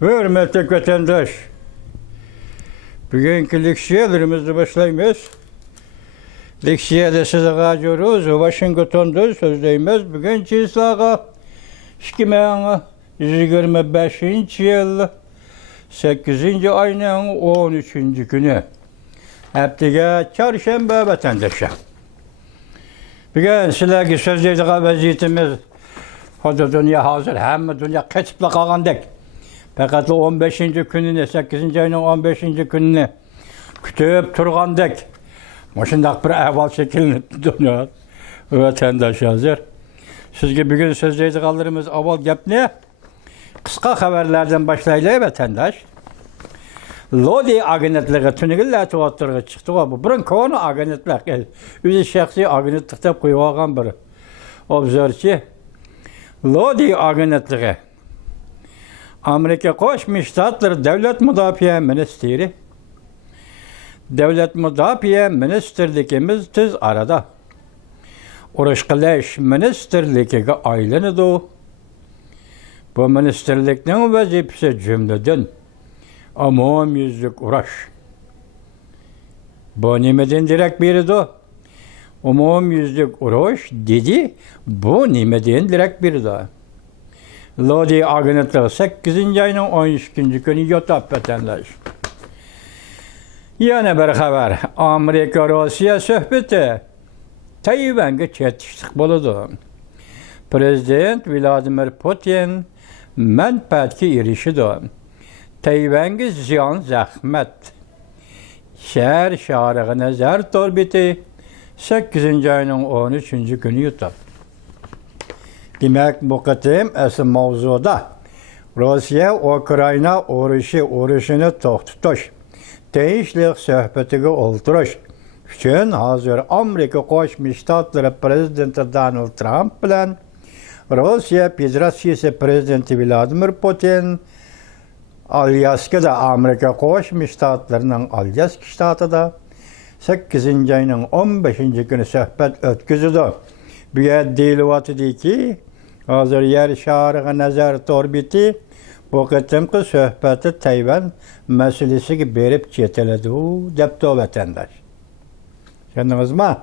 Hürmetli vatandaş, bugünkü leksiyalarımızı başlayımız. Leksiyada size gacıyoruz, Washington'da sözleyimiz. Bugün çizlağa 2025 yıl 8. ayının 13. günü. Haftaga çarşamba vatandaşa. Bugün sizlerge sözleydiği vaziyetimiz hadi dünya hazır, hem dünya kaçıpla kalgandık. Fakat 15. gününe, 8. ayının 15. gününe kütüp turgandık. Maşındak bir ahval şekilini dünya vatandaş hazır. Sizge bugün sözleydiği kaldırımız avval gap ne? Kıska haberlerden başlayalım vatandaş. Lodi agentliği tünügülle tuvattırığı çıktı. Bu burun konu agentlik. Üzü şahsi agentlikte koyuğan bir observçi. Lodi agentliği Amerika Koşmuş Ştatları Devlet Müdafiye Ministeri. Devlet Müdafiye Ministerliğimiz tez arada. Uğraşkılaş Ministerliğine aylanıdı. Bu ministerlikten vazifesi cümleden amam yüzlük uğraş. Bu nimeden direkt biridir. Amam yüzlük uğraş dedi, bu nimeden direkt biridir. Lodi agentliği 8. ayının 13. günü yotap vatandaş. Yana bir haber, Amerika-Rusya söhbeti Tayvan'a çetiştik buludu. Prezident Vladimir Putin menfaatki erişidi. Tayvan'a ziyan zahmet. Şehir şarığı nazar torbiti 8. ayının 13. günü yutap. Demek bu kıtım asıl mavzuda Rusya-Ukrayna uğraşını toxtutuş, değişlik söhbetine olturuş üçün hazır Amerika Koşmuş Ştatları Prezidenti Donald Trump bilen Rusya Federasyası Prezidenti Vladimir Putin Alyaska'da Amerika Koşmuş Ştatlarının Alyaska ştatıda 8. ayının 15. günü söhbet ötküzüdü. Bu yer deyiluvatıdı ki hazır yer şarığı nazar torbiti bu kıtımkı söhbeti Tayvan meselesi berip çeteledi depti o vatandaş. Kendiniz mi?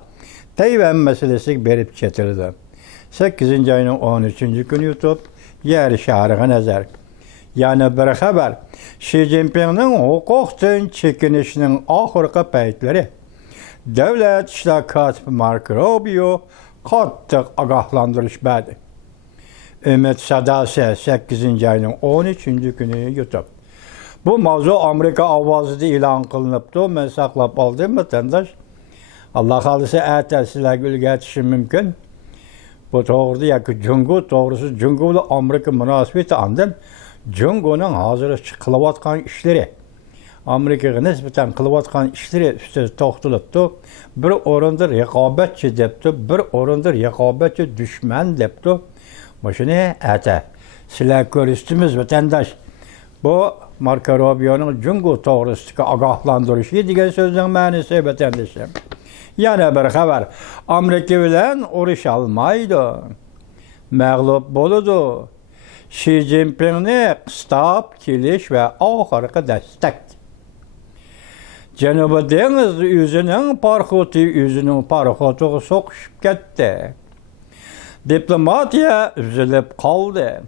Tayvan meselesi berip çeteledi. 8. ayının 13. günü YouTube yer şarığı nazar. Yani bir haber, Xi Jinping'nin hukuktan çekinişinin ahırkı payetleri Devlet İşler Katibi Marco Rubio kattık agahlandırış verdi. Ümit Sadası 8. ayının 13. günü YouTube. Bu mavzu Amerika avazıda ilan kılınıptı. Ben saklap aldım vatandaş. Allah kalırsa ertesiyle gülgetişim mümkün. Bu doğrudu ya ki Cungu doğrusu Cungu'yla Amerika münasebeti andın. Cungu'nun hazır kılıvatkan işleri. Amerika'ya nispeten kılıvatkan işleri üstüne toxtuluptu. Bir orundur rekabetçi depti, bir orundur rekabetçi düşman depti. Başını ete. Sizler görüştünüz vatandaş. Bu Marco Rubio'nun Cungu doğrusundaki agahlandırışı diye sözün manisi vatandaşım. Yani bir haber. Amerika bilen uruş almaydı. Mağlup boludu. Xi Jinping'ni stop, kiliş ve ahırkı destek. Cenubi Deniz yüzünün parxotu soğuşup gitti. Diplomatiya üzülüp kaldı.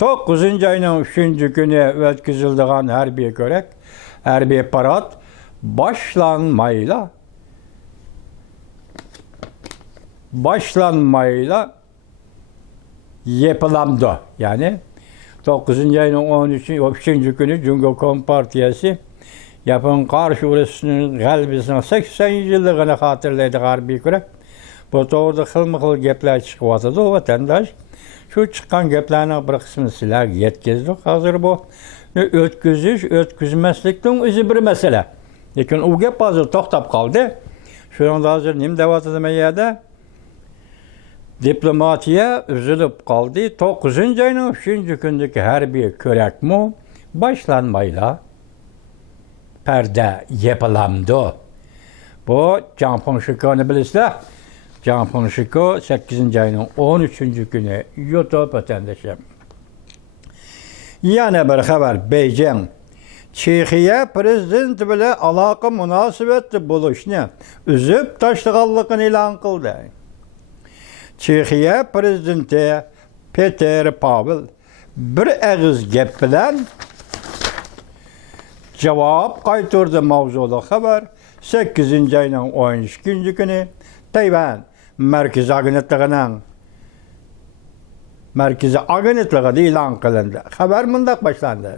9. ayının 3. günü ötküzüldüğün hərbi görek, hərbi parat başlanmayla yapılandı. Yani 9. ayının 13. günü Cumhuriyet Kompartiyası yapın karşı uğraşının galibisinin 80 yıllığını hatırlaydı hərbi görek. Bu doğruda xılmı gepler çıkıvatıdı o vatandaş. Şu çıkan geplerinin bir kısmını sizler yetkizdik. Hazır bu ötküzmeslikten özü bir mesele. Lakin o gep hazır toxtap kaldı. Şu anda hazır nim devat edemeyede diplomatiya üzülüp kaldı. 9. ayının 3. gündeki hərbi körek mu başlanmayla perde yapılandı. Bu Can Pengşika'nı bilirsiniz. Can Pengşika 8. ayının 13. günü YouTube vatandaşım. Yana bir xabar. Beijing Chexiya prezidenti bilan aloqa munosabati bo'lishni uzib tashlaganligini e'lon qildi. Chexiya prezidenti Peter Pavel bir og'iz gap bilan javob qaytardi. Mavzuli xabar 8-oyning 12 kuni Tayvan Markaziy agentligida e'lon qilindi. Xabar bunday boshlandi.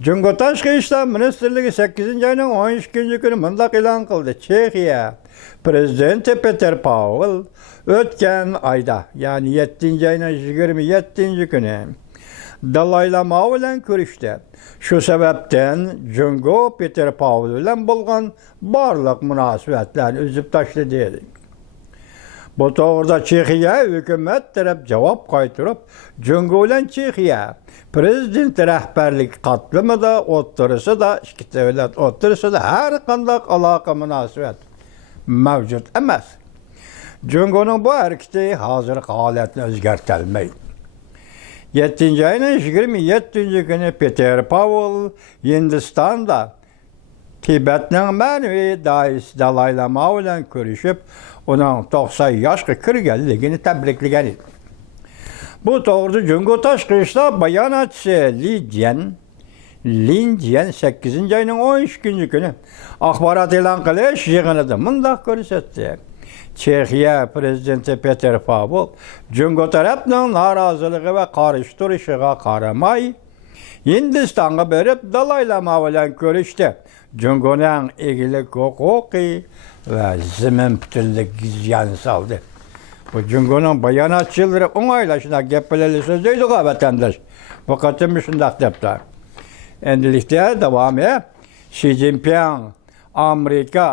Jungo Tashqi ishlar ministrligi 8-oyning 12 kuni bunday e'lon qildi. Chexiya prezidenti Peter Pavel o'tgan oyda, ya'ni 7-oyning 27 kuni Dalay Lama bilan ko'rishdi. Shu sababdan Jungo Peter Pavel bilan bo'lgan barliq munosabatlarni uzib tashladi dedi. Bu to'g'rida Chexiya hukumat taraf javob qaytarib, Jungo bilan Chexiya prezident rahbarlik qatlamida o'rtasida ikki davlat o'rtasida har qanday aloqa munosabat mavjud emas. Jungoning bu harakati hozirgi holatni o'zgartirmaydi. 7-oyning 27 kuni Peter Pavel Hindistonda Tibetning ma'naviy daisi Dalay Lama bilan ko'rishib, uning 90 yoshga kirganligini tabriklagan edi. Bu to'g'rida Jungo Tashqi ishlar bayonotchisi Lin Jian 8-oyning 12 kuni axborot e'lon qilish yig'inida bunday ko'rsatdi. Chexiya prezidenti Peter Pavel Jungo tarafning noroziligi va qarshi turishiga qaramay Hindistonga berib Dalay Lama bilan ko'rishdi. Jungoning egilik huquqi va zamin butunligiga ziyon soldi. Bu Jungoning bayonotchilari o'ngaylashina gap bilan so'zlaydi vatandosh. Bu qatim shunday debdi. Endilikda davomi Xi Jinping Amerika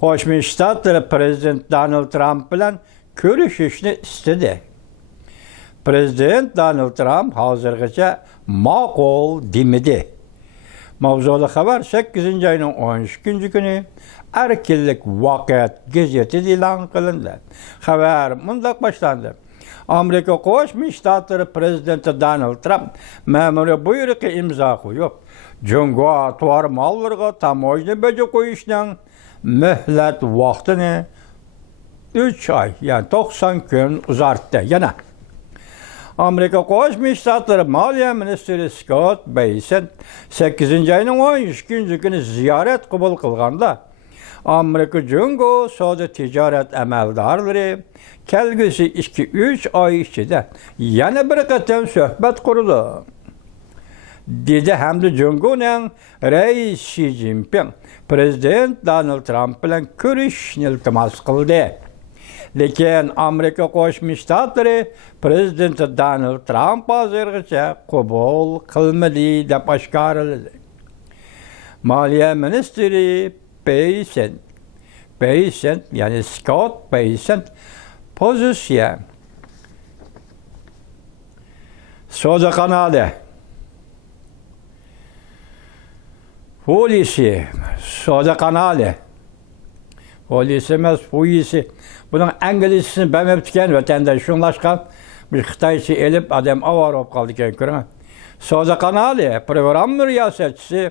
Qo'shma Shtatlar prezidenti Donald Trump bilan ko'rishishni istadi. Prezident Donald Trump hozirgacha ma'qul demadi. Mavzuli xabar 8-oyning 12 kuni Erkinlik Vaqt gazetida e'lon qilindi. Xabar bunday boshlandi. Amerika Qo'shma Shtatlar prezidenti Donald Trump ma'muriy buyruqqa imzo qo'yib, Jungo tovar mollariga tamojna bajo qo'yishning mühlet vaqtini 3 oy, yani 90 kun uzartdi. Yana Amerika Qo'shma Shtatlar Moliya ministri Scott Bessent 8-oyning 12 kuni ziyorat qabul qilganda Amerika Jungo savdo tijorat amaldorlari kelgusi 2-3 oy ichida yana bir qatam suhbat qurdi. Dedi hamda Jungoning rais Xi Jinping prezident Donald Trump bilan ko'rishishni iltimos qildi. Lekin Amerika Qo'shma Shtatlari prezidenti Donald Trump hozirgacha qabul qilmadi deb oshkorladi. Moliya ministri Bessent, ya'ni Scott Bessent pozitsiya savdo kanali polisi savdo kanali polisi emas polisi bunun İngilizcesini bilmeyken vatandaş şunlaşkan bir Xitayçı elip adam avar olup kaldı ki savdo kanali program riyasetçisi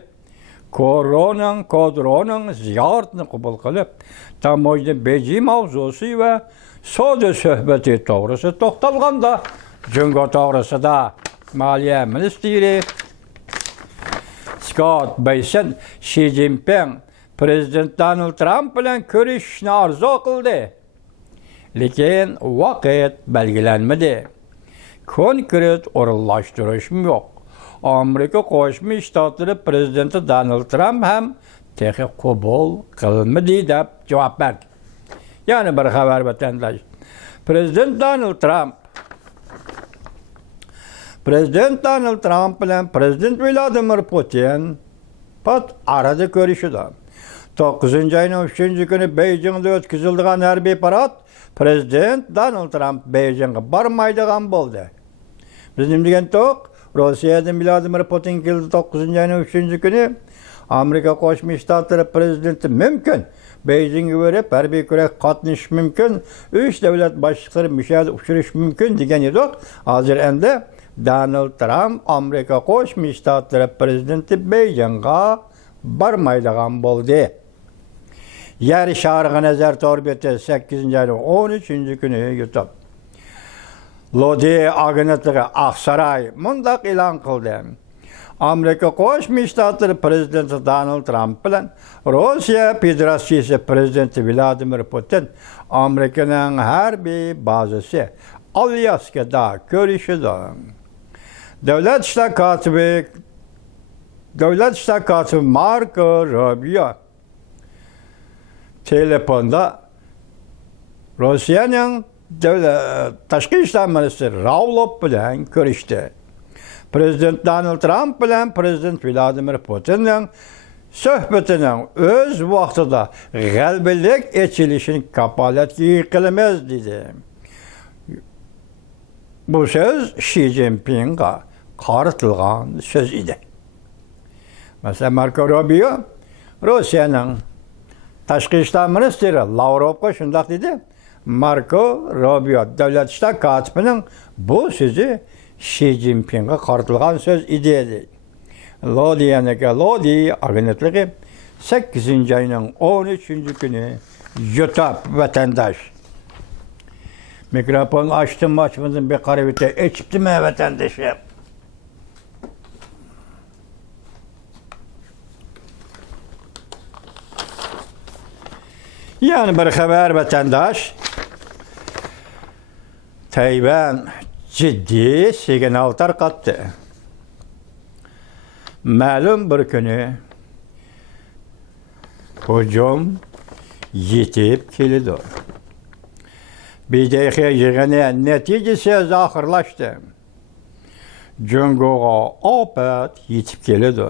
Kodronun ziyaretini qabul qilib, tamojna beji mavzusi va savdo suhbati to'g'risida to'xtalganda, Jungo to'g'risida Moliya ministri Scott Bessent Xi Jinping prezident Donald Trump bilan ko'rishishni orzu qildi. Lekin vaqt belgilanmadi. Konkret o'rinlashtirishim yo'q. Amerika Qo'shma Shtatlari prezidenti Donald Trump ham texi qabul qilmadi deb javob berdi. Yana bir xabar vatandosh. Prezident Donald Trump bilan prezident Vladimir Putin arada ko'rishdi. 9-oyning 3-kuni Beijingda o'tkazilgan harbiy parad prezident Donald Trump Beijingga bormaydigan bo'ldi. Biz nima degan to'q? Rossiyadan Vladimir Putin keldi 9-oyning 3-kuni. Amerika Qo'shma Shtatlari prezidenti mumkin Beijingga borib harbiy kurak qatnashish mumkin. 3 davlat boshliqlari mushahada uchrash mumkin degan edi. Hozir endi Donald Trump Amerika Qo'shma Shtatlari prezidenti Beijingga barmaydigan bo'ldi. Yer Sharqi nazar orbiti 8 ayning 13-kuni yutib. Lodi agentligi Aqsaray mundaq e'lon qildi. Amerika Qo'shma Shtatlari prezidenti Donald Trump bilan Rossiya Federatsiyasi prezidenti Vladimir Putin Amerikaning harbiy bazasi Alyaskada ko'rishdi. Davlat ishlar kotibi Marco Rubio telefonda Rossiyaning tashqi ishlar ministri Lavrov bilan ko'rishdi. Prezident Donald Trump bilan prezident Vladimir Putinning suhbatining o'z vaqtida g'albilik echilishini kapolatga qilamiz dedi. Bu söz Xi Jinpingga qaratilgan söz edi. Mesela Marco Rubio Rossiyaning tashqi ishlar ministri Lavrovga shunday dedi. Marco Rubio davlat ishlar kotibining bu so'zi Xi Jinpingga qaratilgan söz edi. Lodi agentligi 8 ayning 13-kuni YouTube vatandaş. Mikrofon açmadım bir karabite içipti mi vatandaşım? Yani bir haber vatandaş Tayvan ciddi signal tarqatdi. Ma'lum bir kuni hujum yetib keldi. Bidayxi yig'ini neticasi zohirlashdi. Jungoga ofat yetib keldi.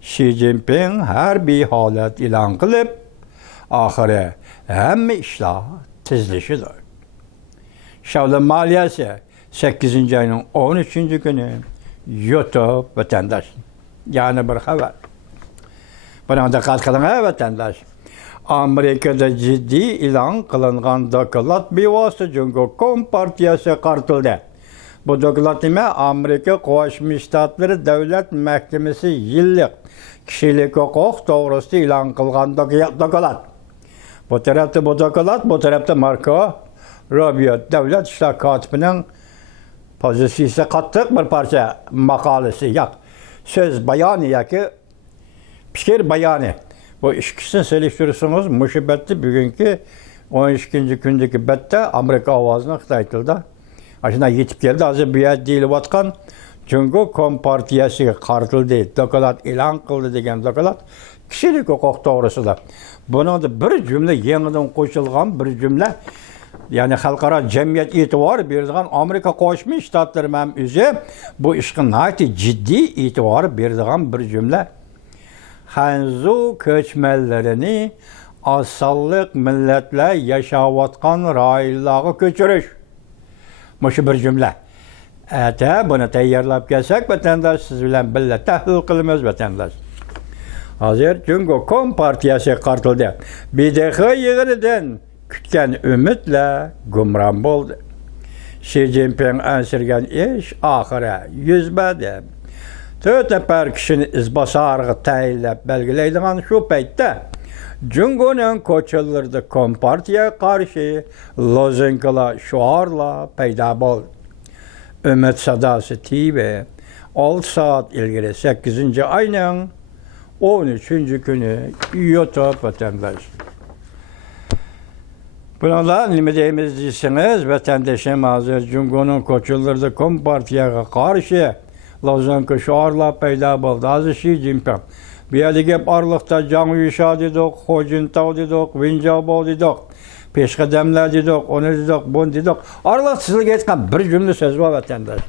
Xi Jinping harbiy holat e'lon qilib, oxiri hamma ishlar tezlashdi. Shavla maliyasi 8 ayning 13-kuni YouTube vatandaş. Yani bir haber. Buna dikkat kılın vatandaş. Amerika'da ciddi ilan kılınan dokulat bevası Cumhuriyet Kompartiyası kartıldı. Bu dokulat nime Amerika Qo'shma Shtatlari Davlat Mahkamasi yillik kishilik huquq to'g'risida ilan qilgan dokulat. Bu tarafta bu dokulat, bu tarafta Marco Rubio davlat ishlar kotibining pozitsiyasi qattiq bir parça maqolasi yo'q. Söz bayoni yoki fikr bayoni. Bu ikkisini selektirsangiz mushibatni bugungi 12-kundagi batda Amerika ovozini Xitoy tilida ashuna yetib keldi. Hozir bu yerda deyilayotgan Cumhuriyet Kompartiyasiga qartildi, dokulat e'lon qildi degan dokulat kishilik huquq to'g'risida. Buningda bir jumla yangidan qo'shilgan bir jumla yani xalqaro jamiyat e'tibor beradigan Amerika Qo'shma Shtatlari ham o'zi bu ishga nati jiddiy e'tibor beradigan bir jumla. Hanzu ko'chmanlarini osonlik millatlar yashayotgan rayonlarga ko'chirish. Mushu bir jumla. Ata buni tayyorlab kelsak vatandosh siz bilan birga tahlil qilamiz vatandosh. Hozir Cumhuriyet Kompartiyasi qartildi. BDX yig'inidan kutgan umidlar gumron bo'ldi. Xi Jinping ansirgan ish oxiri yuz berdi. 4 nafar kishini izbosarga tayinlab belgilaydigan shu paytda Jungoning ko'chalarida Kompartiyaga qarshi lozunkalar, shuarlar paydo bo'ldi. Umid sadosi TV 6 soat ilgari 8 ayning 13-kuni YouTube vatandaş. Buna nima deymiz deyseniz, vatandaşım hozir Jungoning ko'chalarida Kompartiyaga qarshi lozunka shuarlar paydo bo'ldi. Hozir Xi Jinping bu yerda gap orliqda Jangyusha dedik, Hojintao dedik, Winjabo dedik, peshqadamlar dedik, onu dedik, bunu dedik. Orliq sizlarga aytgan bir jumla so'z bor vatandaş.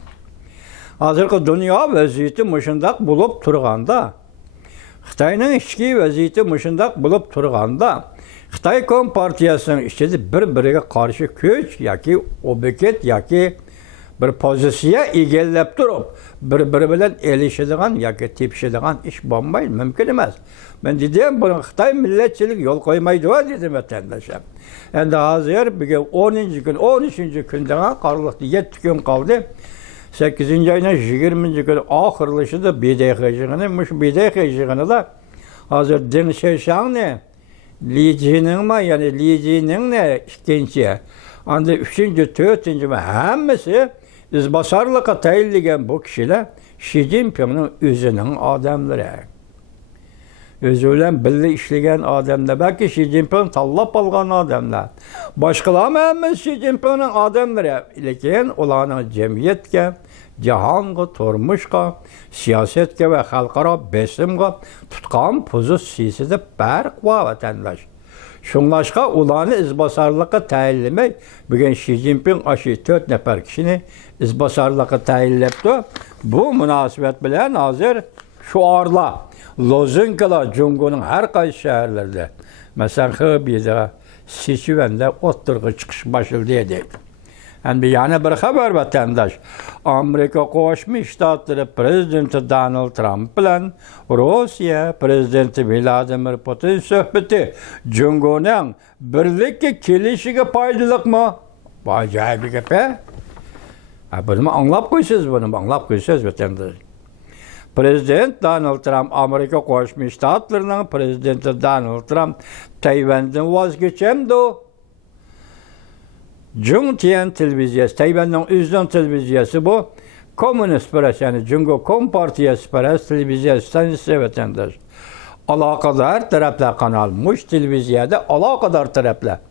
Hozirgi dunyo vaziyati mushundaq bo'lib turganda, Xitoyning ichki vaziyati mushundaq bo'lib turganda, Xitoy Kompartiyasining ichida bir-biriga qarshi kuch yoki obyekt yoki bir pozitsiya egallab turib, bir-biri bilan elishadigan yoki tepishadigan ish bo'lmaydi, mumkin emas. Men dedim, buni Xitoy millatchilik yo'l qo'ymaydi dedim vatandoshlar. Endi hozir bugun 10-kun, 13-kunda qarliqda 7 kun qoldi. 8 ayının 20 günü ahırlışı da bideyhecigini, şu bideyhecigini da hazır Deng Xiaoping ne? Li Jining ma, yani Li Jining ne ikinci. Anda 3. 4. hemmesi izbasarlığa tayinligen bu kişiler Xi Jinping'in özünün adamları. Özüyle birlikte işleyen adamlar. Belki Xi Jinping tallap algan adamlar. Başkalar mı hemmesi Xi Jinping'in adamları. Lekin ulanın cemiyetke, jahanga, turmuşka, siyasetke ve halkara besimge tutkan pozisiyasida fark var vatandaş. Şunlaşka ulanı izbasarlığa tayinlemek, bugün Xi Jinping aşı 4 nefer kişini izbasarlığa tayinlepti. Bu münasebet bilen hazır şuarla, lozunkalar Cungo'nun her kaysi şehirlerde, mesela Hıbi'de, Sichuan'da oturgu çıkış başladı dedi. Hem bir yana bir haber vatandaş. Amerika Koşmuş Ştatları Prezidenti Donald Trump bilen Rusya Prezidenti Vladimir Putin söhbeti Cungo'nun birlikte kelişige paydalık mı? Acayip bir gepe. Bunu anlap koysunuz, bunu anlap koysunuz vatandaş. Prezident Donald Trump, Amerika Koşmuş Ştatlarının Prezidenti Donald Trump Tayvan'dan vazgeçemdi. Jungtian televiziyası, Tayvan'ın üzden televiziyası bu. Komünist Press, yani Jungo Kompartiyası Press televiziyası tanesi vatandaş. Alakadar tarafla kanal, muş televiziyada alakadar tarafla.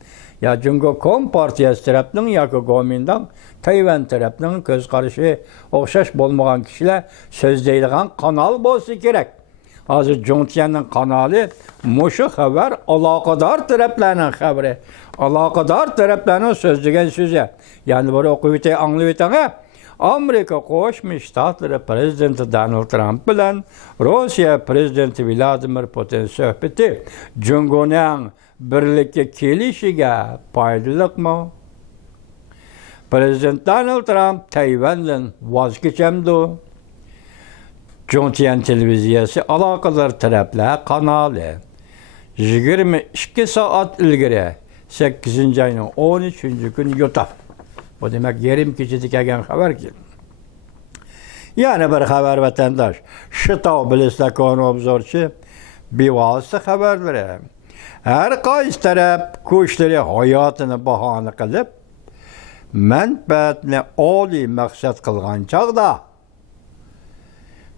Ya Jungo Kompartiyası tarafının yakı gomindan Tayvan tarafının göz karışı okşaş bolmagan kişiler sözleydiğin kanal bolsa gerek. Hazır Jungtian'ın kanalı muşu haber alakadar taraflarının haberi. Alakadar taraflarının sözlügen sözü. Yani bunu okuyup anlayıp Amerika Koşmuş Ştatları Prezidenti Donald Trump bilen Rusya Prezidenti Vladimir Putin söhbeti Cungo'nun birlikte kelişige paydalık mı? Prezident Donald Trump Tayvan'dan vazgeçemdi. Jungtian televiziyası alakadar taraflar kanalı 22 saat ilgiri 8. ayının 13. günü YouTube. O demek yarım kişilik gelgen haber ki. Yani bir haber vatandaş. Şıtav bilistakon obzorçu bir vasıta haberleri. Her kaysi taraf kuşları hayatını bahane kılıp menfaatini oli maksat kılgan çağda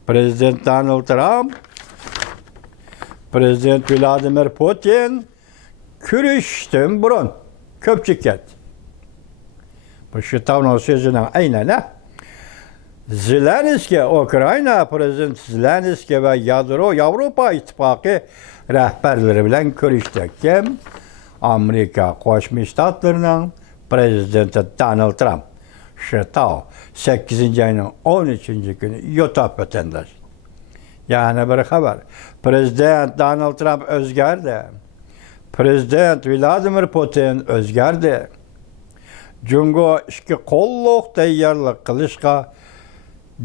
Prezident Donald Trump, Prezident Vladimir Putin kürüştün burun köpçük et. Bu şıtavın sözünün aynen ne? Zelenski, Ukrayna Prezident Zelenski ve Avrupa İttifakı rehberleri bilen görüştü. Kim? Amerika Koşmuş Ştatlarının Prezidenti Donald Trump. Şıtav 8. ayının 13. günü YouTube vatandaş. Yani bir haber. Prezident Donald Trump özgerdi. Prezident Vladimir Putin özgerdi. Cungo iki kolluk tayyorlik qilishga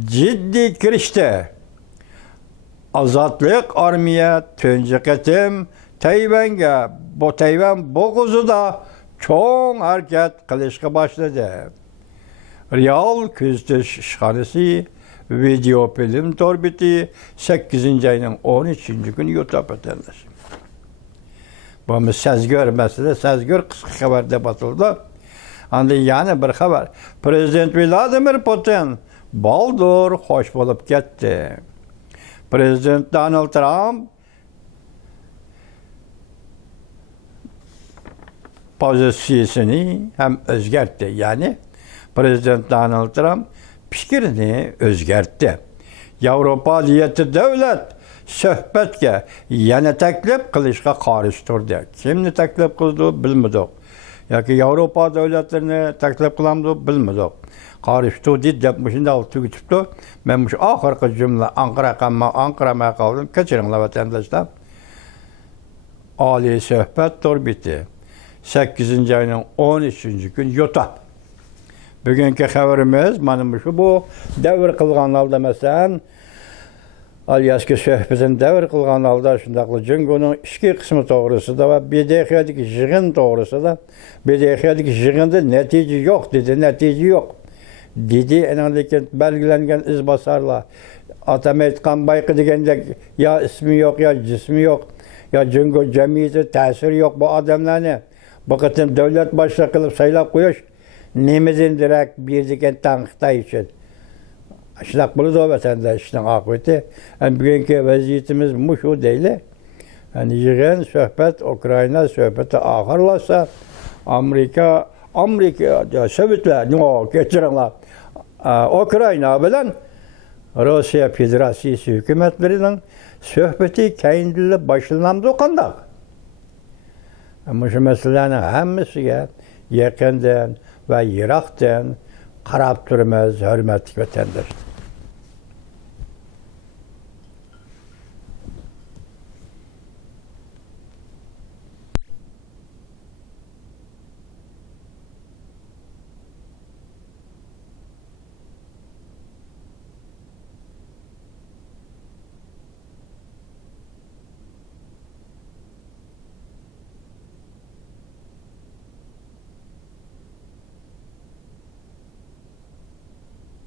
ciddi kirishdi. Azatlık armiya tunji qatim Tayvanga, bu Tayvan bo'g'izida cho'ng harakat qilishga boshladi. Real kuzatish ishxonasi video film torbiti 8. ayının 13. günü YouTube atanlar. Bu sezgör mesele, sezgör kısa haberde batıldı. Anda yani bir haber. Prezident Vladimir Putin baldur hoş bulup gitti. Prezident Donald Trump pozisiyasını hem özgertti. Yani Prezident Donald Trump fikrini özgertti. Avrupa diyeti devlet söhbetke yana taklif qilishga qarshi turdi. Kimni taklif qildi bilmadik. Yoki Avrupa devletlerini taklif qilamdi bilmadik. Qarshi turdi deb shunday tugitibdi. Men shu oxirgi jumla Anqara qoldim. Kechiringlar vatandoshlar. Oliy suhbat torbiti 8. ayının 13. gün YouTube. Bugünkü haberimiz mana shu bu davr qilgan holda masalan Alyaski söhbetin davr qilgan holda shundaqli Jungo'nun ikki qismi to'g'risida va BDX'dagi yig'in to'g'risida BDX'dagi yig'inda natija yo'q dedi, natija yo'q. dedi enandaki belgilengen izbasarlar. Atam aytkan bayqı degende ya ismi yok ya cismi yok. Ya cüngü cemiyeti tesiri yok bu adamlarını. Bakın devlet başta kılıp saylap koyuş. Nemizin direkt bir diken tankta için. Şunak bunu da vatandaşın akıbeti. Yani bugünkü vaziyetimiz şu değil. Yani yığın söhbet, Ukrayna söhbeti ağırlasa Amerika Sovyetler, geçirenler, Ukrayna bilen Rusya Federasyası hükümetlerinin söhbeti kendileri başlandı okandak. Ama şu meselenin hemmisiga yakından ve Irak'tan qarab turmiz, hürmetli vatandaşlar.